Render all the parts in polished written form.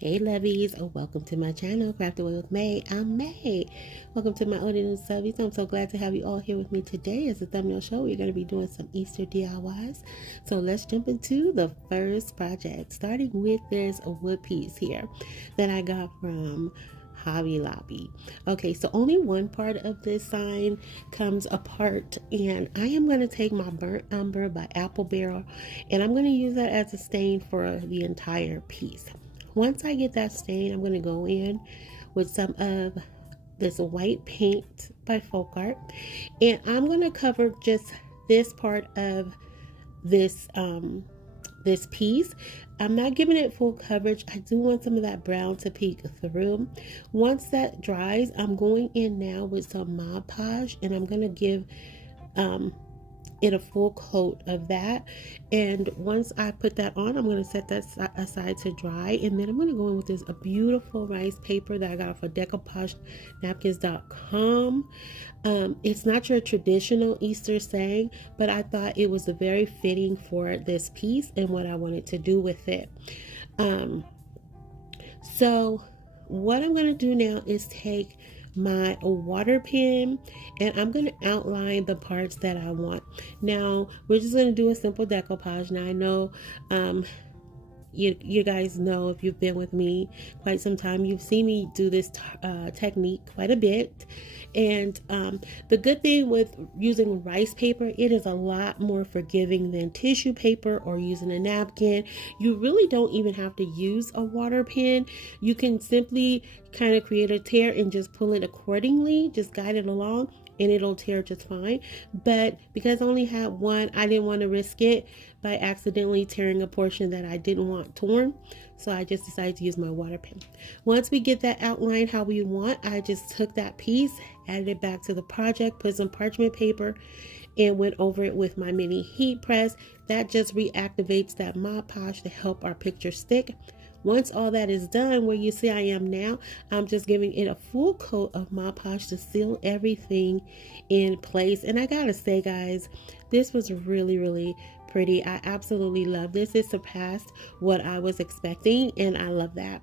Hey lovies, welcome to my channel, Crafted with May. I'm May. Welcome to my audience subbies. I'm so glad to have you all here with me today. As a thumbnail show, we're going to be doing some Easter DIYs. So let's jump into the first project, starting with this wood piece here that I got from Hobby Lobby. Okay, so only one part of this sign comes apart, and I am going to take my Burnt Umber by Apple Barrel, and I'm going to use that as a stain for the entire piece. Once I get that stain, I'm going to go in with some of this white paint by FolkArt, and I'm going to cover just this part of this this piece. I'm not giving it full coverage. I do want some of that brown to peek through. Once that dries, I'm going in now with some Mod Podge, and I'm going to give it a full coat of that. And once I put that on, I'm going to set that aside to dry, and then I'm going to go in with this beautiful rice paper that I got for decoupagenapkins.com. It's not your traditional Easter saying, but I thought it was very fitting for this piece and what I wanted to do with it. So what I'm going to do now is take my water pen, and I'm going to outline the parts that I want. Now we're just going to do a simple decoupage. Now I know you guys know, if you've been with me quite some time, you've seen me do this technique quite a bit. And the good thing with using rice paper, it is a lot more forgiving than tissue paper or using a napkin. You really don't even have to use a water pen. You can simply kind of create a tear and just pull it accordingly, just guide it along, and it'll tear just fine. But because I only had one, I didn't want to risk it by accidentally tearing a portion that I didn't want torn. So I just decided to use my water pen. Once we get that outline how we want, I just took that piece, added it back to the project, put some parchment paper, and went over it with my mini heat press. That just reactivates that Mod Podge to help our picture stick. Once all that is done, where you see I am now, I'm just giving it a full coat of Mod Podge to seal everything in place. And I gotta say, guys, this was really pretty. I absolutely love this. It surpassed what I was expecting, and I love that.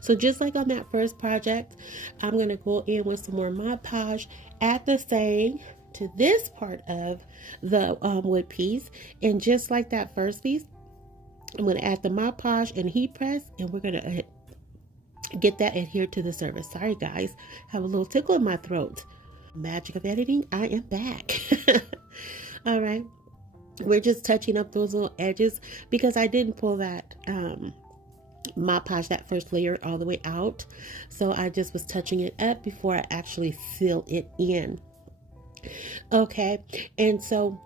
So just like on that first project, I'm going to go in with some more Mod Podge, add the same to this part of the wood piece, and just like that first piece, I'm going to add the Mod Podge and heat press, and we're going to get that adhered to the surface. Sorry guys, have a little tickle in my throat. Magic of editing, I am back. All right, we're just touching up those little edges because I didn't pull that Mod Podge, that first layer, all the way out. So I just was touching it up before I actually seal it in. Okay, and so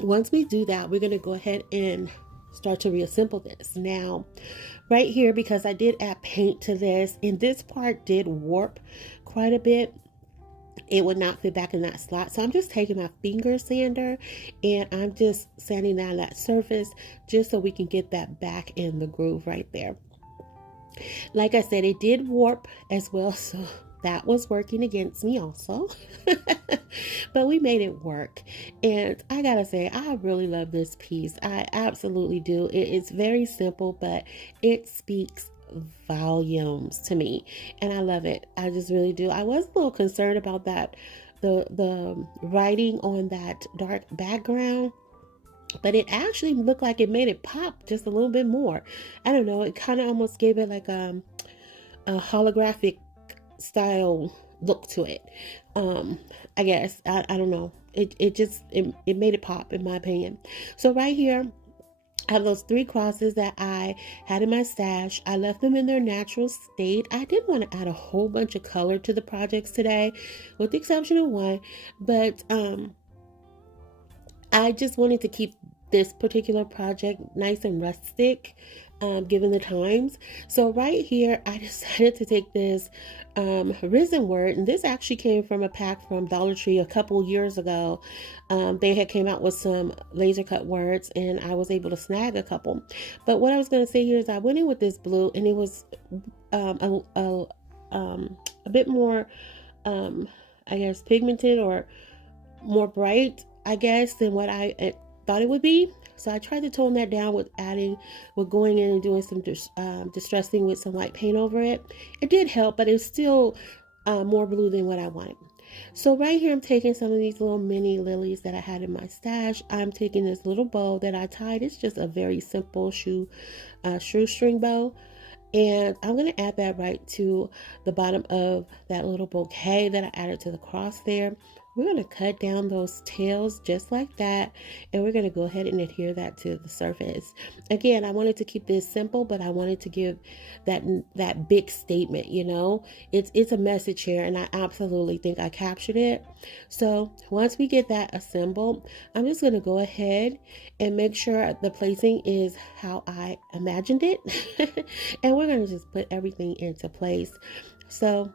once we do that, we're going to go ahead and start to reassemble this. Now right here, because I did add paint to this, and this part did warp quite a bit, it would not fit back in that slot. So I'm just taking my finger sander and I'm just sanding down that surface just so we can get that back in the groove right there. Like I said, it did warp as well, so that was working against me also. But we made it work, and I gotta say, I really love this piece. I absolutely do. It's very simple, but it speaks volumes to me, and I love it. I just really do. I was a little concerned about that, the writing on that dark background, but it actually looked like it made it pop just a little bit more. I don't know, it kind of almost gave it like a holographic style look to it. I guess I don't know, it made it pop, in my opinion. So right here I have those 3 crosses that I had in my stash. I left them in their natural state. I didn't want to add a whole bunch of color to the projects today, with the exception of one, but I just wanted to keep this particular project nice and rustic, given the times. So right here, I decided to take this Risen Word, and this actually came from a pack from Dollar Tree a couple years ago. They had came out with some laser cut words, and I was able to snag a couple. But what I was going to say here is I went in with this blue, and it was a bit more, I guess, pigmented or more bright, I guess, than what I thought it would be. So I tried to tone that down with going in and doing some distressing with some white paint over it. It did help, but it's still more blue than what I wanted. So right here, I'm taking some of these little mini lilies that I had in my stash. I'm taking this little bow that I tied. It's just a very simple shoestring bow. And I'm going to add that right to the bottom of that little bouquet that I added to the cross there. We're going to cut down those tails just like that, and we're going to go ahead and adhere that to the surface. Again, I wanted to keep this simple, but I wanted to give that big statement, you know. It's a message here, and I absolutely think I captured it. So once we get that assembled, I'm just going to go ahead and make sure the placing is how I imagined it. And we're going to just put everything into place. So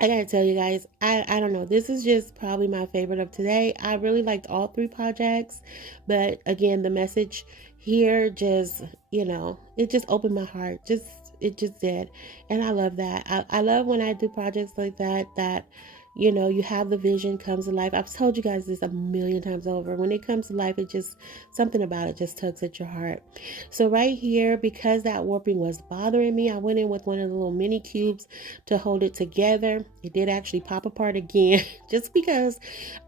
I gotta tell you guys, I don't know, this is just probably my favorite of today. I really liked all 3 projects, but again, the message here just, you know, it just opened my heart. It just did. And I love that. I love when I do projects like that, you know, you have the vision comes to life. I've told you guys this a million times over. When it comes to life, it just, something about it just tugs at your heart. So right here, because that warping was bothering me, I went in with one of the little mini cubes to hold it together. It did actually pop apart again, just because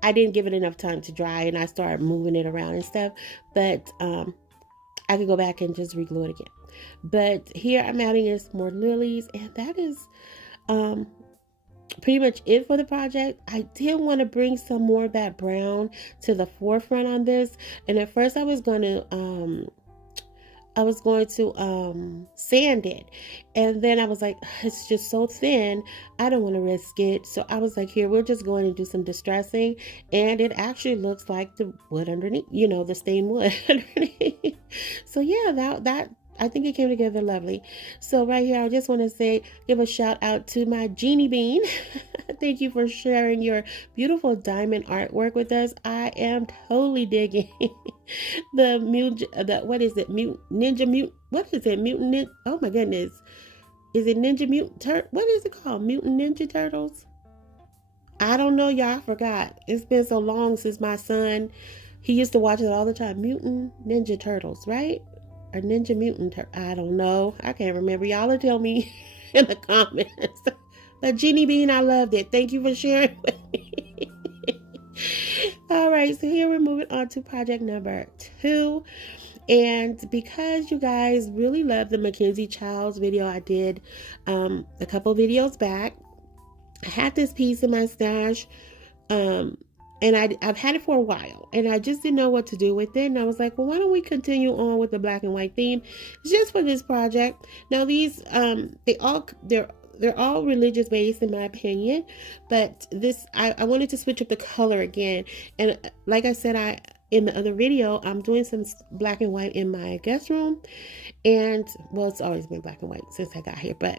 I didn't give it enough time to dry and I started moving it around and stuff. But I could go back and just reglue it again. But here I'm adding in some more lilies, and that is pretty much it for the project. I did want to bring some more of that brown to the forefront on this, and at first I was going to sand it, and then I was like, it's just so thin, I don't want to risk it. So I was like, here, we're just going to do some distressing, and it actually looks like the wood underneath, you know, the stained wood underneath. So yeah, that I think it came together lovely. So right here, I just want to give a shout out to my Genie Bean. Thank you for sharing your beautiful diamond artwork with us. I am totally digging what is it? Mutant Ninja, oh my goodness. Is it Ninja Mutant what is it called? Mutant Ninja Turtles? I don't know, y'all. I forgot. It's been so long since my son, he used to watch it all the time. Mutant Ninja Turtles, right? Or Ninja Mutant, I don't know. I can't remember. Y'all will tell me in the comments. But Genie Bean, I loved it. Thank you for sharing with me. All right, so here we're moving on to project number 2. And because you guys really love the Mackenzie Childs video I did a couple videos back, I had this piece in my stash. And I've had it for a while, and I just didn't know what to do with it. And I was like, well, why don't we continue on with the black and white theme just for this project? Now these, they're all religious based in my opinion, but this, I wanted to switch up the color again. And like I said, in the other video, I'm doing some black and white in my guest room. And well, it's always been black and white since I got here, but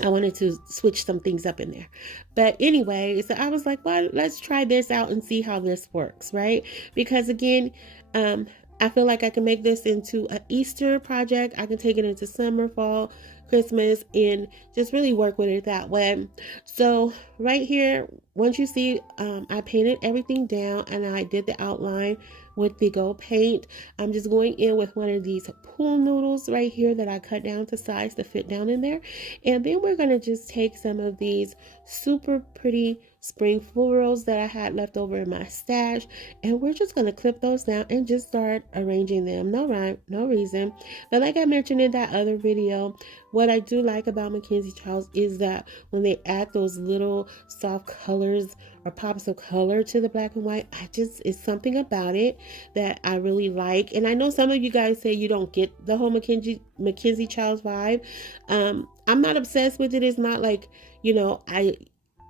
I wanted to switch some things up in there. But anyway, so I was like, well, let's try this out and see how this works, right? Because again, I feel like I can make this into an Easter project. I can take it into summer, fall, Christmas, and just really work with it that way. So right here, once you see, I painted everything down and I did the outline with the gold paint. I'm just going in with one of these pool noodles right here that I cut down to size to fit down in there. And then we're going to just take some of these super pretty spring florals that I had left over in my stash, and we're just going to clip those down and just start arranging them. No rhyme, no reason. But like I mentioned in that other video, what I do like about Mackenzie Childs is that when they add those little soft colors or pops of color to the black and white, it's something about it that I really like. And I know some of you guys say you don't get the whole Mackenzie Childs vibe. I'm not obsessed with it. It's not like, you know, I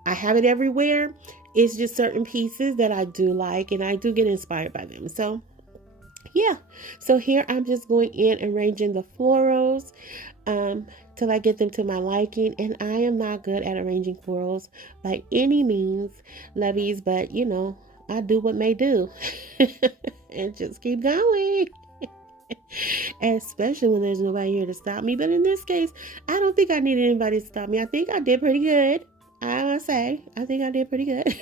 have it everywhere. It's just certain pieces that I do like, and I do get inspired by them. So yeah, so here I'm just going in and arranging the florals till I get them to my liking. And I am not good at arranging florals by any means, lovies, but you know, I do what may do and just keep going. Especially when there's nobody here to stop me. But in this case, I don't think I needed anybody to stop me. I think I did pretty good. I must say, I think I did pretty good.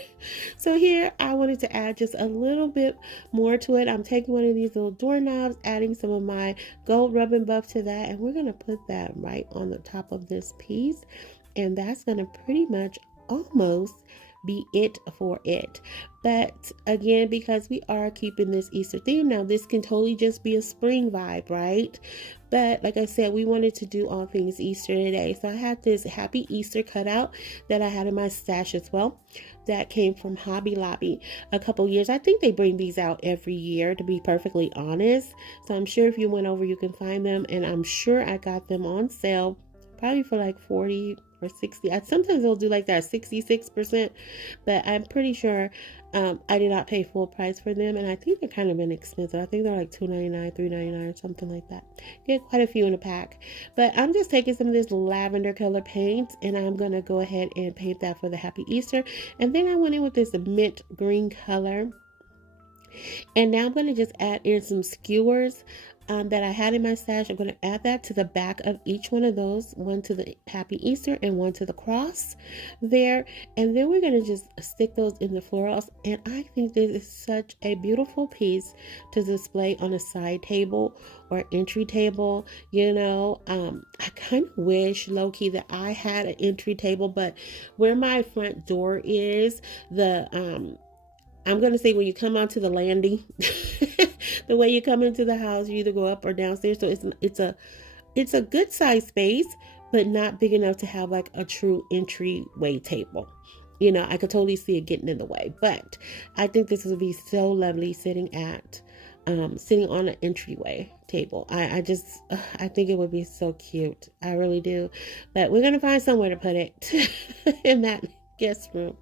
So here I wanted to add just a little bit more to it. I'm taking one of these little doorknobs, adding some of my gold rub and buff to that, and we're going to put that right on the top of this piece. And that's going to pretty much almost be it for it. But again, because we are keeping this Easter theme, now this can totally just be a spring vibe, right? But like I said, we wanted to do all things Easter today. So I had this Happy Easter cutout that I had in my stash as well. That came from Hobby Lobby a couple years. I think they bring these out every year, to be perfectly honest. So I'm sure if you went over, you can find them. And I'm sure I got them on sale, probably for like 40 or 60. Sometimes they'll do like that 66%, but I'm pretty sure I did not pay full price for them, and I think they're kind of inexpensive. I think they're like $2.99, $3.99 or something like that. Get quite a few in a pack. But I'm just taking some of this lavender color paint, and I'm gonna go ahead and paint that for the Happy Easter. And then I went in with this mint green color, and now I'm going to just add in some skewers that I had in my stash. I'm going to add that to the back of each one of those, one to the Happy Easter and one to the cross there. And then we're going to just stick those in the florals. And I think this is such a beautiful piece to display on a side table or entry table. You know, I kind of wish low-key that I had an entry table, but where my front door is, I'm going to say when you come onto the landing, the way you come into the house, you either go up or downstairs. So it's a good size space, but not big enough to have like a true entryway table. You know, I could totally see it getting in the way, but I think this would be so lovely sitting on an entryway table. I think it would be so cute. I really do. But we're going to find somewhere to put it in that guest room.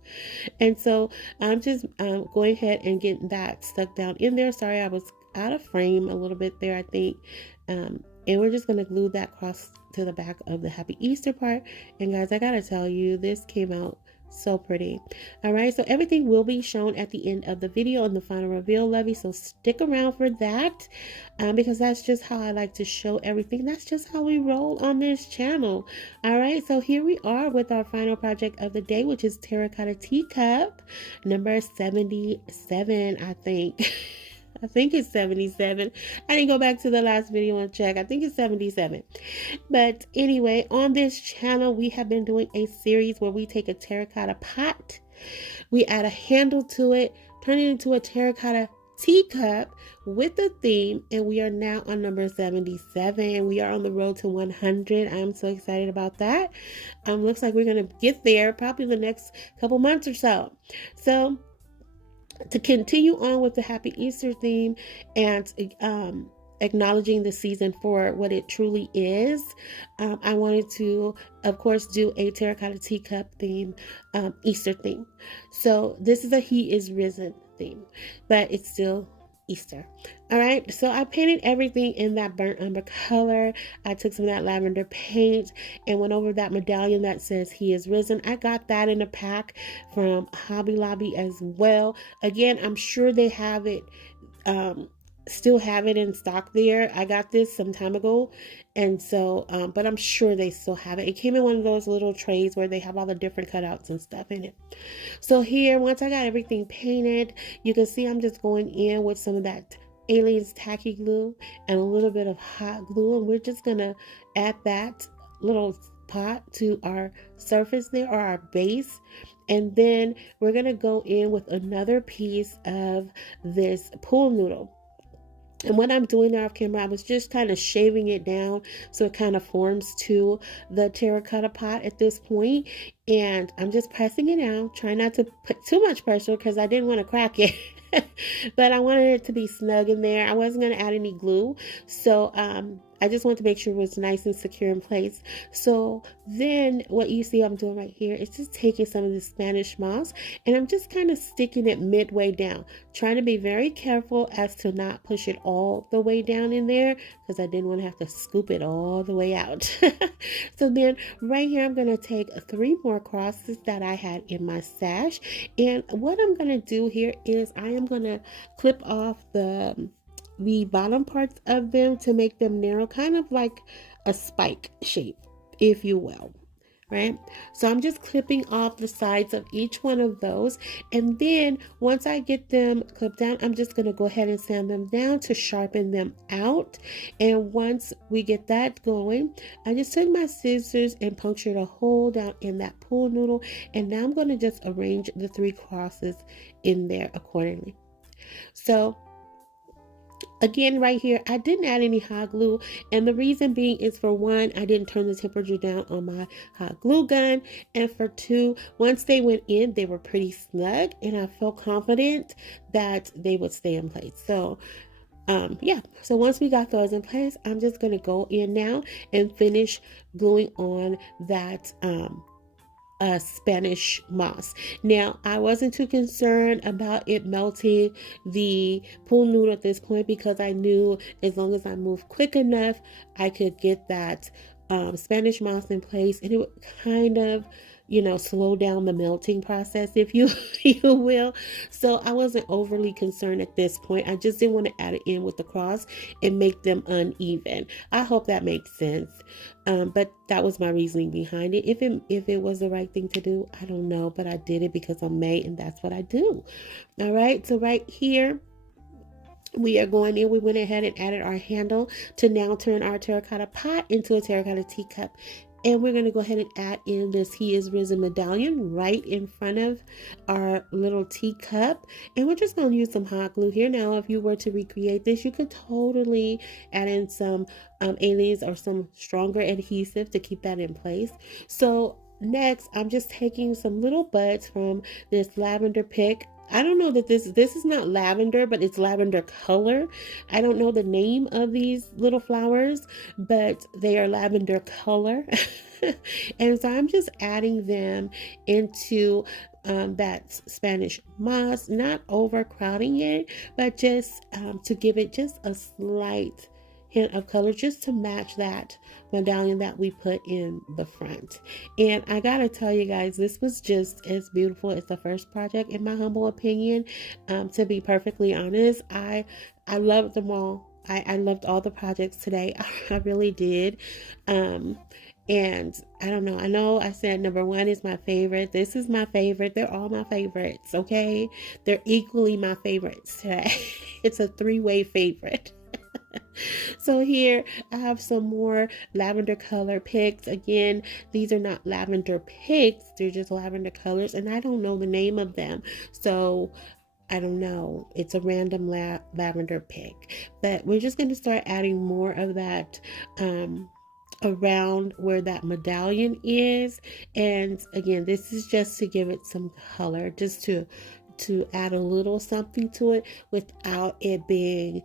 And so I'm just going ahead and getting that stuck down in there. Sorry, I was out of frame a little bit there, I think. And we're just going to glue that across to the back of the Happy Easter part. And guys, I gotta tell you, this came out so pretty. All right, so everything will be shown at the end of the video on the final reveal, Lovey. So stick around for that, because that's just how I like to show everything. That's just how we roll on this channel. All right, so here we are with our final project of the day, which is Terracotta Teacup number 77, I think. I think it's 77. I didn't go back to the last video and check. I think it's 77. But anyway, on this channel, we have been doing a series where we take a terracotta pot, we add a handle to it, turn it into a terracotta teacup with a theme, and we are now on number 77. We are on the road to 100. I'm so excited about that. Looks like we're going to get there probably the next couple months or so. So to continue on with the Happy Easter theme and acknowledging the season for what it truly is, I wanted to, of course, do a terracotta teacup theme, Easter theme. So this is a He is Risen theme, but it's still Easter. All right, so I painted everything in that burnt umber color. I took some of that lavender paint and went over that medallion that says He is Risen. I got that in a pack from Hobby Lobby as well. Again, I'm sure they have it, still have it in stock there. I got this some time ago, and so but I'm sure they still have it. It came in one of those little trays where they have all the different cutouts and stuff in it. So here, once I got everything painted, you can see I'm just going in with some of that Aliens tacky glue and a little bit of hot glue, and we're just gonna add that little pot to our surface there, or our base. And then we're gonna go in with another piece of this pool noodle. And what I'm doing there off camera, I was just kind of shaving it down so it kind of forms to the terracotta pot at this point. And I'm just pressing it out, trying not to put too much pressure because I didn't want to crack it. But I wanted it to be snug in there. I wasn't going to add any glue. So I just wanted to make sure it was nice and secure in place. So then what you see I'm doing right here is just taking some of the Spanish moss, and I'm just kind of sticking it midway down, trying to be very careful as to not push it all the way down in there because I didn't want to have to scoop it all the way out. So then right here, I'm going to take 3 more crosses that I had in my stash. And what I'm going to do here is I am going to clip off the bottom parts of them to make them narrow, kind of like a spike shape, if you will. right? So I'm just clipping off the sides of each one of those. And then once I get them clipped down, I'm just going to go ahead and sand them down to sharpen them out. And once we get that going, I just took my scissors and punctured a hole down in that pool noodle. And now I'm going to just arrange the 3 crosses in there accordingly. So again, right here, I didn't add any hot glue, and the reason being is, for one, I didn't turn the temperature down on my hot glue gun, and for two, once they went in, they were pretty snug, and I felt confident that they would stay in place. So yeah, so once we got those in place, I'm just going to go in now and finish gluing on that Spanish moss. Now, I wasn't too concerned about it melting the pool noodle at this point, because I knew as long as I moved quick enough, I could get that Spanish moss in place, and it would kind of, you know, slow down the melting process, if you will. So I wasn't overly concerned at this point. I just didn't want to add it in with the cross and make them uneven. I hope that makes sense. But that was my reasoning behind it. If it was the right thing to do, I don't know, but I did it because I'm May, and that's what I do. All right, so right here, we are going in. We went ahead and added our handle to now turn our terracotta pot into a terracotta teacup. And we're going to go ahead and add in this He Is Risen medallion right in front of our little teacup. And we're just going to use some hot glue here. Now, if you were to recreate this, you could totally add in some aliens or some stronger adhesive to keep that in place. So next, I'm just taking some little buds from this lavender pick. I don't know that this is not lavender, but it's lavender color. I don't know the name of these little flowers, but they are lavender color. And so I'm just adding them into that Spanish moss, not overcrowding it, but just to give it just a slight hint of color, just to match that medallion that we put in the front. And I gotta tell you guys, this was just as beautiful as the first project, in my humble opinion. To be perfectly honest, I loved them all. I loved all the projects today. I really did. And I don't know. I know I said number 1 is my favorite. This is my favorite. They're all my favorites, okay? They're equally my favorites today. It's a 3-way favorite. So here I have some more lavender color picks. Again, these are not lavender picks, they're just lavender colors, and I don't know the name of them, so I don't know. It's a random lavender pick, but we're just going to start adding more of that around where that medallion is. And again, this is just to give it some color, just to add a little something to it without it being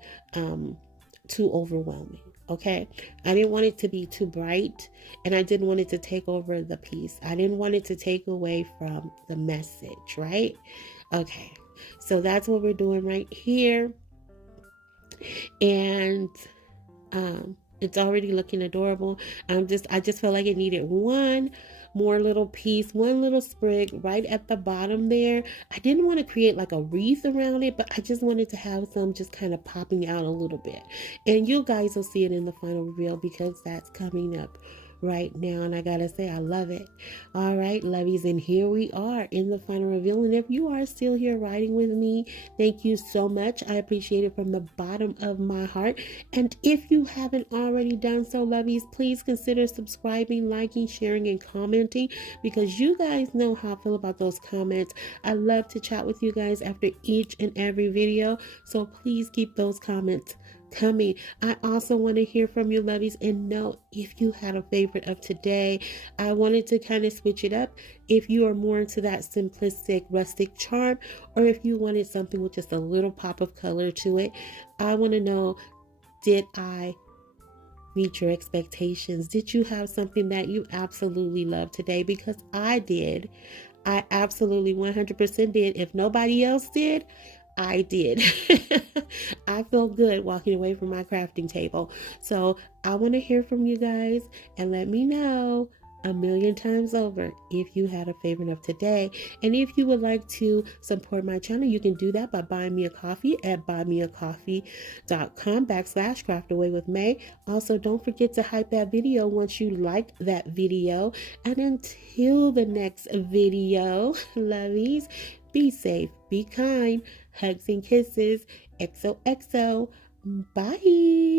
too overwhelming. Okay, I didn't want it to be too bright, and I didn't want it to take over the piece. I didn't want it to take away from the message, right? Okay, so that's what we're doing right here. And it's already looking adorable. I just felt like it needed one more little piece, one little sprig right at the bottom there. I didn't want to create like a wreath around it, but I just wanted to have some just kind of popping out a little bit. And you guys will see it in the final reveal, because that's coming up right now, and I gotta say, I love it. All right, lovies, and here we are in the final reveal. And if you are still here riding with me, thank you so much. I appreciate it from the bottom of my heart. And if you haven't already done so, lovies, please consider subscribing, liking, sharing, and commenting, because you guys know how I feel about those comments. I love to chat with you guys after each and every video, so please keep those comments coming. I also want to hear from you, lovies, and know if you had a favorite of today. I wanted to kind of switch it up, if you are more into that simplistic rustic charm, or if you wanted something with just a little pop of color to it. I want to know, did I meet your expectations? Did you have something that you absolutely loved today? Because I did. I absolutely 100% did. If nobody else did, I did. I felt good walking away from my crafting table. So I want to hear from you guys, and let me know, a million times over if you had a favorite of today. And if you would like to support my channel, you can do that by buying me a coffee at buymeacoffee.com/craftaway with May. Also, don't forget to hype that video once you like that video. And until the next video, lovies, be safe, be kind, hugs and kisses, XOXO, bye.